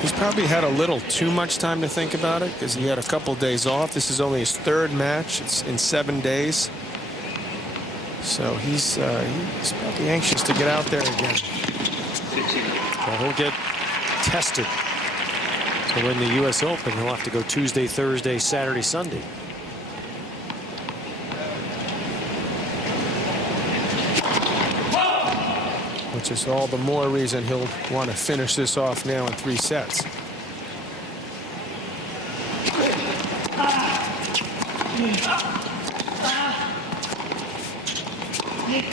He's probably had a little too much time to think about it because he had a couple days off. This is only his 3rd match. It's in 7 days. So he's probably anxious to get out there again. Well, he'll get tested to win the U.S. Open. He'll have to go Tuesday, Thursday, Saturday, Sunday. Which is all the more reason he'll want to finish this off now in 3 sets. Remember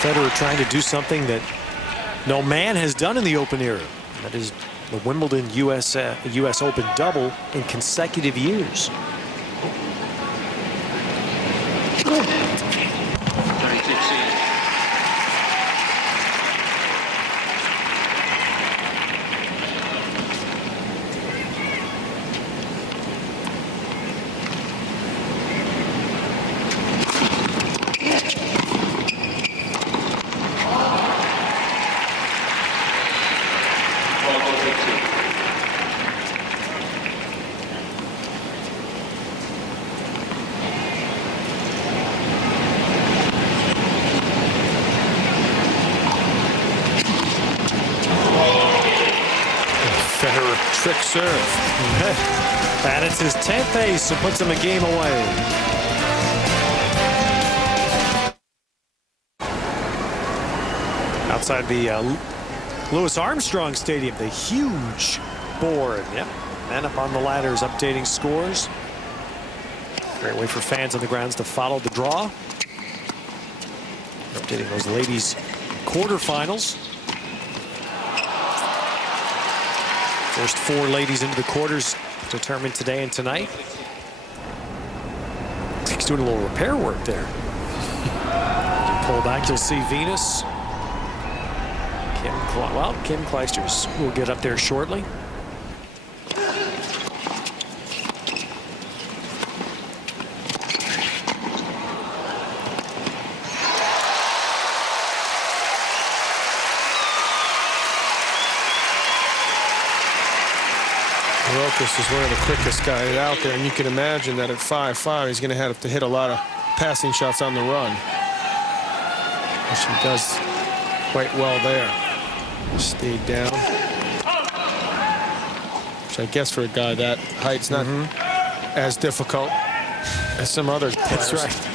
Federer trying to do something that no man has done in the Open era. That is the Wimbledon US Open double in consecutive years. Federer trick serve. And it's his 10th ace, and puts him a game away. Outside the Louis Armstrong Stadium, the huge board. Yep, man up on the ladders, updating scores. Great way for fans on the grounds to follow the draw. Updating those ladies' quarterfinals. First 4 ladies into the quarters determined today and tonight. He's doing a little repair work there. Pull back, you'll see Venus. Kim Clijsters will get up there shortly. Rochus is one of the quickest guys out there, and you can imagine that at 5'5", he's going to have to hit a lot of passing shots on the run. And she does quite well there. Stayed down. Which I guess for a guy that height's not as difficult as some other players. That's right.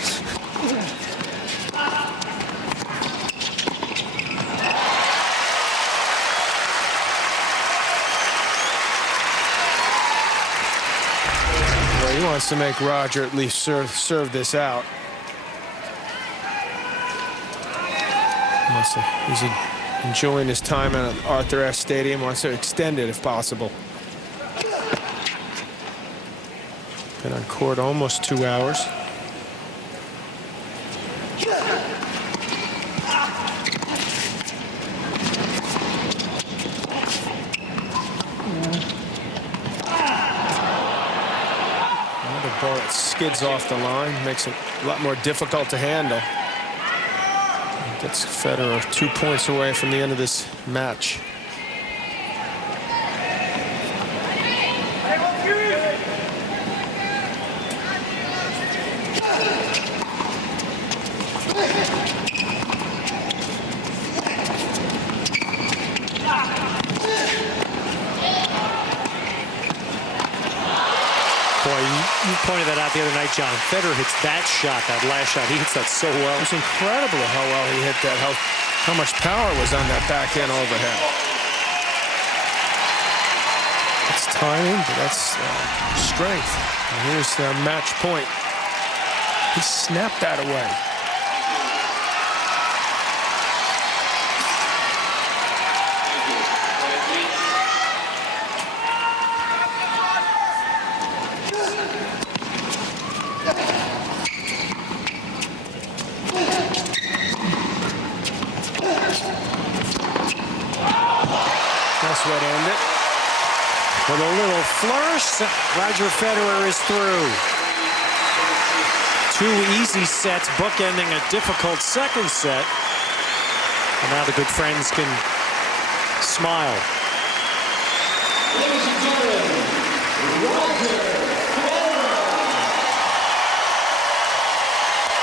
He wants to make Roger at least serve this out. He's enjoying his time at Arthur Ashe Stadium. Wants to extend it if possible. Been on court almost 2 hours. Ball that skids off the line, makes it a lot more difficult to handle. Gets Federer 2 points away from the end of this match. Boy, you pointed that out the other night, John. Federer hits that shot, that last shot. He hits that so well. It's incredible how well he hit that, how much power was on that backhand overhead. That's timing, but that's strength. And here's the match point. He snapped that away. That's what ended it. With a little flourish, Roger Federer is through. 2 easy sets, bookending a difficult second set. And now the good friends can smile. Ladies and gentlemen,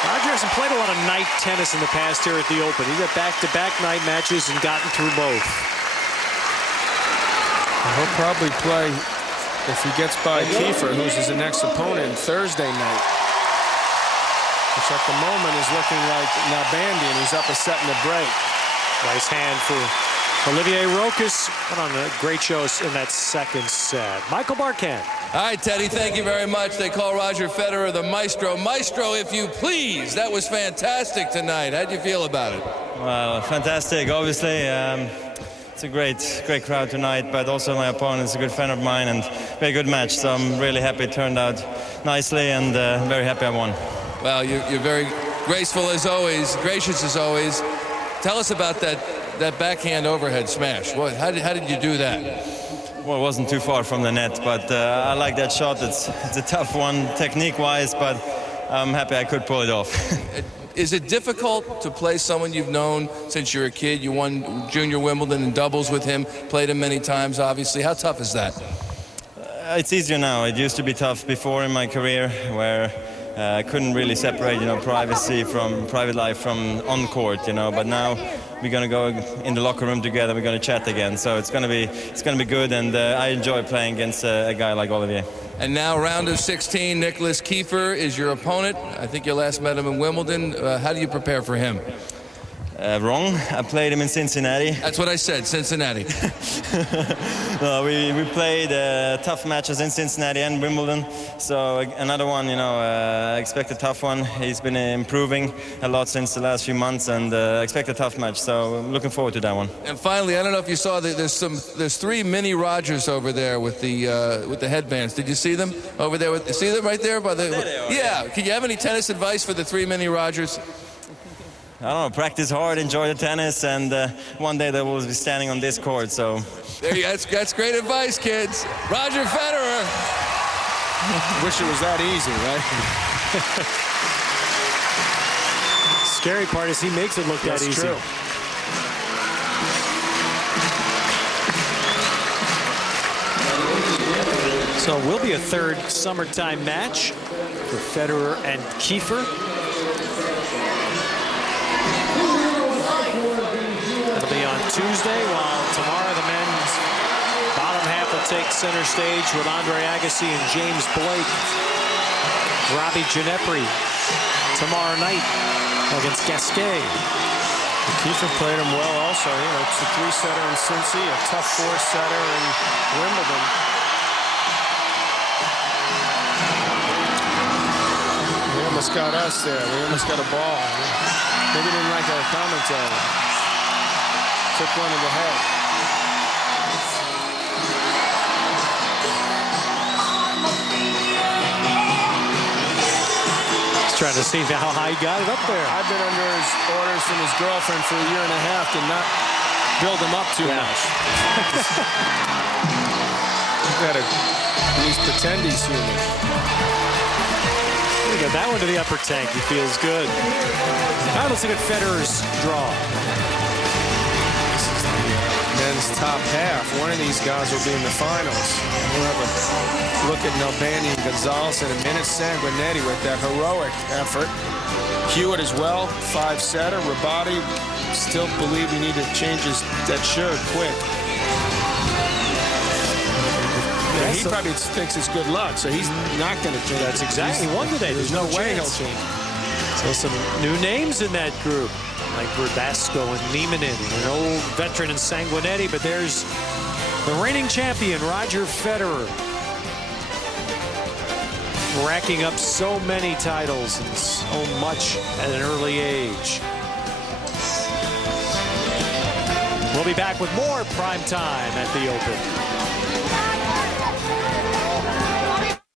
Roger hasn't played a lot of night tennis in the past here at the Open. He's got back-to-back night matches and gotten through both. He'll probably play, if he gets by Kiefer, who's his next opponent, Thursday night. Which at the moment is looking like Nalbandian, who's up a set in the break. Nice hand for Olivier Rochus put on a great show in that second set. Michael Barkan. All right, Teddy, thank you very much. They call Roger Federer the maestro. Maestro, if you please. That was fantastic tonight. How'd you feel about it? Well, fantastic. Obviously, it's a great crowd tonight, but also my opponent is a good friend of mine and very good match. So I'm really happy it turned out nicely and very happy I won. Well, you're very graceful as always, gracious as always. Tell us about that backhand overhead smash. How did you do that? Well, it wasn't too far from the net, but I like that shot. It's a tough one technique-wise, but I'm happy I could pull it off. Is it difficult to play someone you've known since you're a kid? You won Junior Wimbledon in doubles with him, played him many times, obviously. How tough is that? It's easier now. It used to be tough before in my career, where I couldn't really separate, privacy from private life from on court, But now we're gonna go in the locker room together. We're gonna chat again, so it's gonna be good, and I enjoy playing against a guy like Olivier. And now, round of 16, Nicholas Kiefer is your opponent. I think you last met him in Wimbledon. How do you prepare for him? Wrong. I played him in Cincinnati. That's what I said, Cincinnati. No, we played tough matches in Cincinnati and Wimbledon. So another one, I expect a tough one. He's been improving a lot since the last few months, and I expect a tough match. So I'm looking forward to that one. And finally, I don't know if you saw that there's 3 mini Rogers over there with the headbands. Did you see them over there? See them right there by the? Yeah. Can you have any tennis advice for the 3 mini Rogers? I don't know, practice hard, enjoy the tennis, and one day they will be standing on this court, so. That's great advice, kids. Roger Federer. Wish it was that easy, right? Scary part is he makes it look that easy. True. So it will be a third summertime match for Federer and Kiefer. It'll be on Tuesday, while tomorrow the men's bottom half will take center stage with Andre Agassi and James Blake. Robbie Ginepri tomorrow night against Gasquet. Kiefer played him well also. It's a 3-setter in Cincy, a tough 4-setter in Wimbledon. We almost got us there. We almost got a ball. Maybe didn't like our commentary. Took one in the head. He's trying to see how high he got it up there. I've been under his orders from his girlfriend for a year and a half to not build him up too much. You gotta at least pretend he's human. Look at that one to the upper tank. He feels good. All right, let's look at Federer's draw. Men's top half. One of these guys will be in the finals. We'll have a look at Nalbandian and Gonzalez in a minute. Sanguinetti with that heroic effort. Hewitt as well, 5-setter. Rabati still believe we need to change that shirt quick. Yeah, he probably thinks it's good luck, so he's not going to change. That's exactly. He won today. There's no way he'll change. So some new names in that group, like Verdasco and Niemanen, an old veteran in Sanguinetti, but there's the reigning champion, Roger Federer, racking up so many titles and so much at an early age. We'll be back with more Prime Time at the Open.